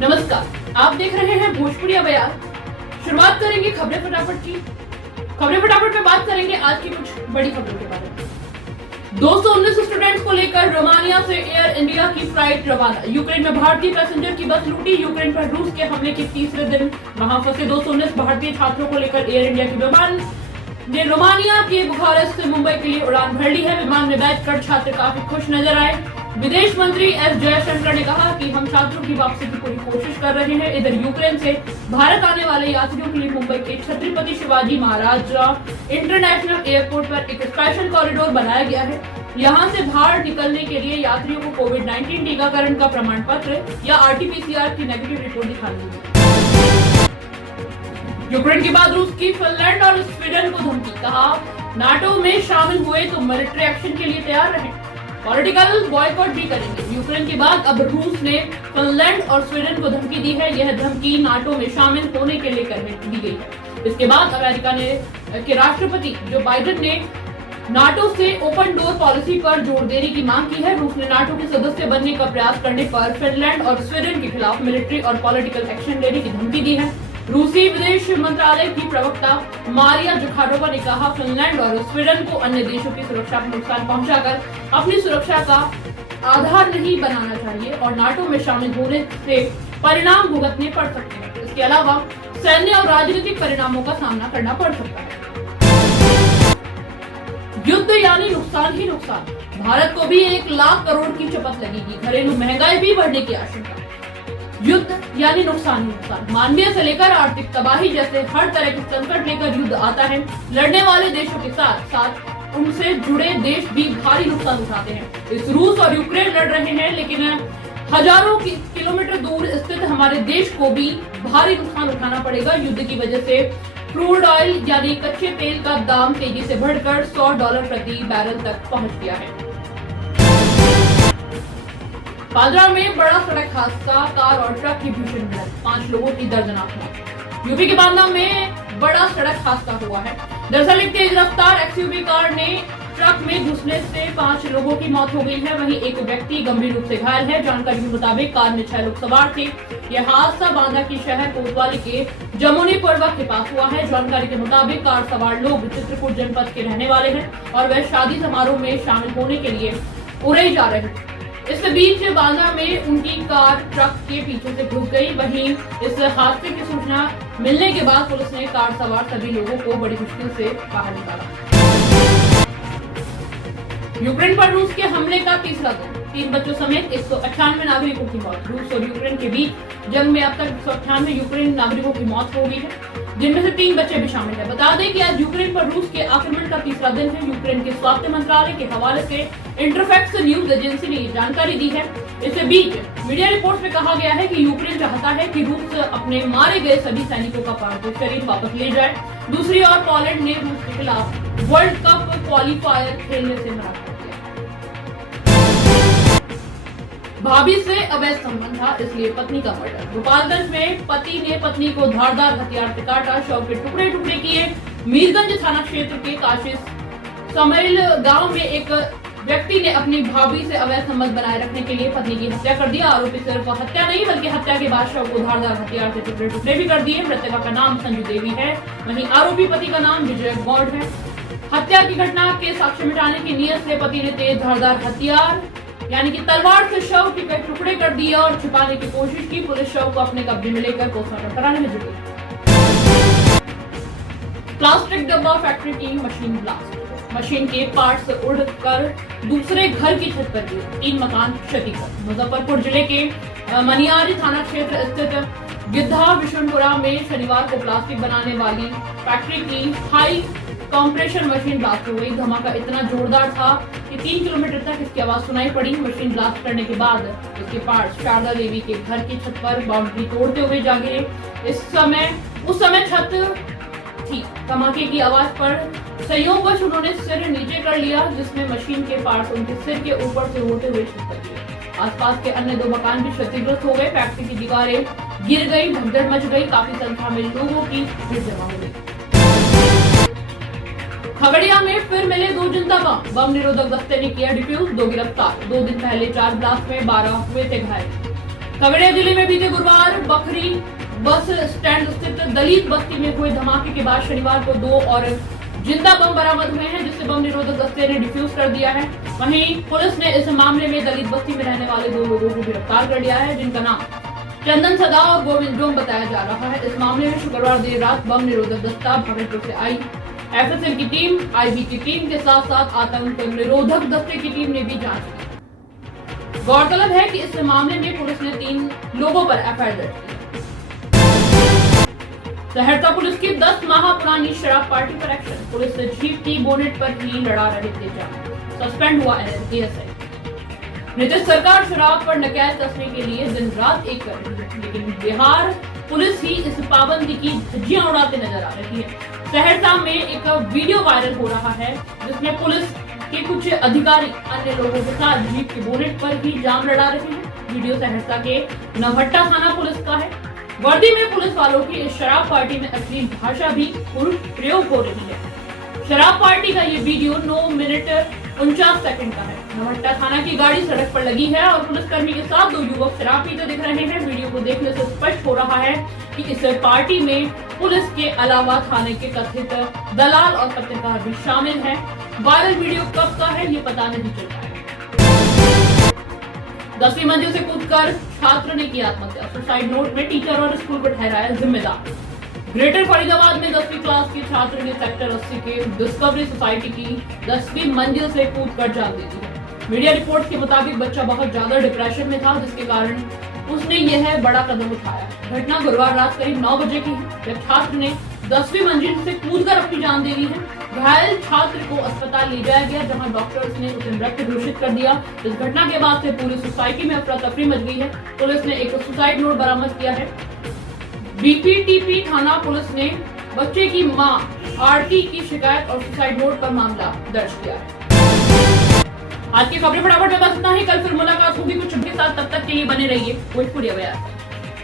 नमस्कार, आप देख रहे हैं भोजपुरी बयान। शुरुआत करेंगे खबरें फटाफट की। खबरें फटाफट में बात करेंगे आज की कुछ बड़ी खबरों के बारे में। 219 स्टूडेंट्स को लेकर रोमानिया से एयर इंडिया की फ्लाइट रवाना। यूक्रेन में भारतीय पैसेंजर की बस लूटी। यूक्रेन पर रूस के हमले के तीसरे दिन वहां फंसे 219 भारतीय छात्रों को लेकर एयर इंडिया के विमान ने रोमानिया के बुखारेस्ट से मुंबई के लिए उड़ान भर ली है। विमान में बैठकर छात्र काफी खुश नजर आए। विदेश मंत्री एस जयशंकर ने कहा कि हम छात्रों की वापसी की पूरी कोशिश कर रहे हैं। इधर यूक्रेन से भारत आने वाले यात्रियों के लिए मुंबई के छत्रपति शिवाजी महाराज इंटरनेशनल एयरपोर्ट पर एक स्पेशल कॉरिडोर बनाया गया है। यहां से बाहर निकलने के लिए यात्रियों को कोविड-19 टीकाकरण का प्रमाण पत्र या आरटीपीसीआर की नेगेटिव रिपोर्ट दिखानी होगी। यूक्रेन के बाद रूस की फिनलैंड और स्वीडन को धमकी। कहा, नाटो में शामिल हुए तो मिलिट्री एक्शन के लिए तैयार रहें, पॉलिटिकल बॉयकॉट भी करेंगे। यूक्रेन के बाद अब रूस ने फिनलैंड और स्वीडन को धमकी दी है। यह धमकी नाटो में शामिल होने के लेकर दी गई है। इसके बाद अमेरिका के राष्ट्रपति जो बाइडेन ने नाटो से ओपन डोर पॉलिसी पर जोर देने की मांग की है। रूस ने नाटो के सदस्य बनने का प्रयास करने पर फिनलैंड और स्वीडन के खिलाफ मिलिट्री और पॉलिटिकल एक्शन लेने की धमकी दी है। रूसी विदेश मंत्रालय की प्रवक्ता मारिया जुखारोवा ने कहा, फिनलैंड और स्वीडन को अन्य देशों की सुरक्षा को नुकसान पहुंचाकर अपनी सुरक्षा का आधार नहीं बनाना चाहिए और नाटो में शामिल होने से परिणाम भुगतने पड़ सकते हैं। इसके अलावा सैन्य और राजनीतिक परिणामों का सामना करना पड़ सकता है। युद्ध यानी नुकसान ही नुकसान। भारत को भी 1 लाख करोड़ की चपत लगेगी। घरेलू महंगाई भी बढ़ने की आशंका। युद्ध यानी नुकसान ही नुकसान। मानवीय से लेकर आर्थिक तबाही जैसे हर तरह के संकट लेकर युद्ध आता है। लड़ने वाले देशों के साथ साथ उनसे जुड़े देश भी भारी नुकसान उठाते हैं। इस रूस और यूक्रेन लड़ रहे हैं, लेकिन हजारों किलोमीटर दूर स्थित हमारे देश को भी भारी नुकसान उठाना पड़ेगा। युद्ध की वजह से क्रूड ऑयल यानी कच्चे तेल का दाम तेजी से बढ़कर $100 प्रति बैरल तक पहुंच गया है। पादरा में बड़ा सड़क हादसा, कार और ट्रक की भीषण भिड़ंत, 5 लोगों की दर्दनाक मौत। यूपी के बांदा में बड़ा सड़क हादसा हुआ है। दरअसल एक तेज रफ्तार एक्सयूवी कार ने ट्रक में घुसने से 5 लोगों की मौत हो गई है। वहीं एक व्यक्ति गंभीर रूप से घायल है। जानकारी के मुताबिक कार में 6 लोग सवार थे। यह हादसा बांदा के शहर कोतवाली के जमुनी पर्वत के पास हुआ है। जानकारी के मुताबिक कार सवार लोग चित्रकूट जनपद के रहने वाले हैं और वह शादी समारोह में शामिल होने के लिए उरई जा रहे थे। इस बीच बांदा में उनकी कार ट्रक के पीछे से घुस गई। वहीं इस हादसे की सूचना मिलने के बाद पुलिस ने कार सवार सभी लोगों को बड़ी मुश्किल से बाहर निकाला। यूक्रेन पर रूस के हमले का तीसरा दिन, 3 बच्चों समेत 198 नागरिकों की मौत। रूस और यूक्रेन के बीच जंग में अब तक 198 यूक्रेन नागरिकों की मौत हो गई है, जिनमें से 3 बच्चे भी शामिल हैं। बता दें कि आज यूक्रेन पर रूस के आक्रमण का तीसरा दिन है। यूक्रेन के स्वास्थ्य मंत्रालय के हवाले से इंटरफैक्स न्यूज एजेंसी ने ये जानकारी दी है। इसके बीच मीडिया रिपोर्ट में कहा गया है कि यूक्रेन चाहता है कि रूस अपने मारे गए सभी सैनिकों का पार्थिव शरीर वापस ले जाए। दूसरी ओर पोलैंड ने रूस के खिलाफ वर्ल्ड कप क्वालिफायर खेलने से मना कर दिया। भाभी से अवैध संबंध था, इसलिए पत्नी का मर्डर। गोपालगंज में पति ने पत्नी को धारदार हथियार से काटा, शव के टुकड़े टुकड़े किए। मीरगंज थाना क्षेत्र के काशिश समैल गांव में एक व्यक्ति ने अपनी भाभी से अवैध संबंध बनाए रखने के लिए पत्नी की हत्या कर दिया। आरोपी सिर्फ हत्या नहीं बल्कि हत्या के बाद शव को धारदार हथियार से टुकड़े टुकड़े भी कर दिए। मृतका का नाम संजू देवी है, वहीं आरोपी पति का नाम विजय गौड़ है। हत्या की घटना के साक्ष्य मिटाने की नीयत से पति ने तेज धारदार हथियार यानी कि तलवार से शव के कई टुकड़े कर दिए और छिपाने की कोशिश की। पुलिस शव को अपने कब्जे में लेकर पोस्टमार्टम कराने में जुटी। प्लास्टिक डब्बा फैक्ट्री की मशीन ब्लास्ट, मशीन के पार्ट्स उड़कर दूसरे घर की छत पर गिरे, 3 मकान क्षतिग्रस्त। मुजफ्फरपुर जिले के मनियारी थाना क्षेत्र स्थित गिद्धा विशुनपुरा में शनिवार को प्लास्टिक बनाने वाली फैक्ट्री की हाई कंप्रेशर मशीन ब्लास्ट हो गई। धमाका इतना जोरदार था कि 3 किलोमीटर तक इसकी आवाज सुनाई पड़ी। मशीन ब्लास्ट करने के बाद इसके पार्ट्स शारदा देवी के घर की छत पर बाउंड्री तोड़ते हुए जा गिरे। उस समय छत थी। धमाके की आवाज पर संयोगवश उन्होंने सिर नीचे कर लिया, जिसमें मशीन के पार्ट्स उनके सिर के ऊपर से होते हुए छत पर गिरे। आसपास के अन्य 2 मकान भी क्षतिग्रस्त हो गए। फैक्ट्री की दीवारें गिर गई, भगदड़ मच गई। काफी संख्या में लोगों की भीड़ जमा हो गई। खगड़िया में फिर मिले 2 जिंदा बम निरोधक दस्ते ने किया डिफ्यूज, 2 गिरफ्तार। 2 दिन पहले 4 ब्लास्ट में 12 हुए थे घायल। खगड़िया जिले में बीते गुरुवार बखरी बस स्टैंड स्थित दलित बस्ती में हुए धमाके के बाद शनिवार को 2 और जिंदा बम बरामद हुए हैं, जिससे बम निरोधक दस्ते ने डिफ्यूज कर दिया है। वहीं पुलिस ने इस मामले में दलित बस्ती में रहने वाले 2 लोगों को गिरफ्तार कर लिया है, जिनका नाम चंदन सदा और गोविंद डोम बताया जा रहा है। इस मामले में शुक्रवार देर रात बम निरोधक दस्ता भागलपुर से आई एफएसएल की टीम, आईबी की टीम के साथ साथ आतंक निरोधक दस्ते की टीम ने भी जांच की। गौरतलब है कि इस मामले में पुलिस ने 3 लोगों पर एफआईआर दर्ज की। सहरसा पुलिस की 10 माह पुरानी शराब पार्टी पर एक्शन, पुलिस जीप की बोनेट पर ही लड़ा रहे थे जाम, सस्पेंड हुआ एएसआई। नीतीश सरकार शराब पर नकेल कसने के लिए दिन रात एक कर रही है, लेकिन बिहार पुलिस ही इस पाबंदी की धज्जियां उड़ाते नजर आ रही है। सहरसा में एक वीडियो वायरल हो रहा है, जिसमें पुलिस के कुछ अधिकारी अन्य लोगों के साथ जीप के बोनेट पर ही जाम लड़ा रहे हैं। वीडियो सहरसा के नवहट्टा थाना पुलिस का है। वर्दी में पुलिस वालों की इस शराब पार्टी में अश्लील भाषा भी प्रयोग हो रही है। शराब पार्टी का ये वीडियो 9 मिनट 49 सेकंड का है। नवहट्टा थाना की गाड़ी सड़क पर लगी है और पुलिसकर्मी के साथ 2 युवक शराब पीते दिख रहे हैं। वीडियो को देखने से स्पष्ट हो रहा है कि इस पार्टी में पुलिस के अलावा थाने के कथित दलाल और पत्रकार भी शामिल हैं। वायरल वीडियो कब का है ये पता नहीं चल रहा है। 10वीं मंजिल से कूदकर छात्र ने की आत्महत्या, सुसाइड नोट में टीचर और स्कूल को ठहराया जिम्मेदार। ग्रेटर फरीदाबाद में 10वीं क्लास के छात्र ने सेक्टर 80 के डिस्कवरी सोसाइटी की 10वीं मंजिल से कूदकर जान दे दी है। मीडिया रिपोर्ट के मुताबिक बच्चा बहुत ज्यादा डिप्रेशन में था, जिसके कारण उसने यह बड़ा कदम उठाया। घटना गुरुवार रात करीब 9 बजे की है, जब छात्र ने 10वीं मंजिल से कूदकर अपनी जान दे दी है। घायल छात्र को अस्पताल ले जाया गया, जहां डॉक्टर्स ने उसे मृत घोषित कर दिया। इस घटना के बाद से पूरी सोसाइटी में अफरा तफरी मच गई है। पुलिस ने एक सुसाइड नोट बरामद किया है। बीपीटीपी थाना पुलिस ने बच्चे की मां आरती की शिकायत और सुसाइड नोट पर मामला दर्ज किया है। आज की खबरें फटाफट में बस इतना ही। कल फिर मुलाकात होगी कुछ के साथ, तब तक के लिए बने रहिए भोजपुरी अवयार।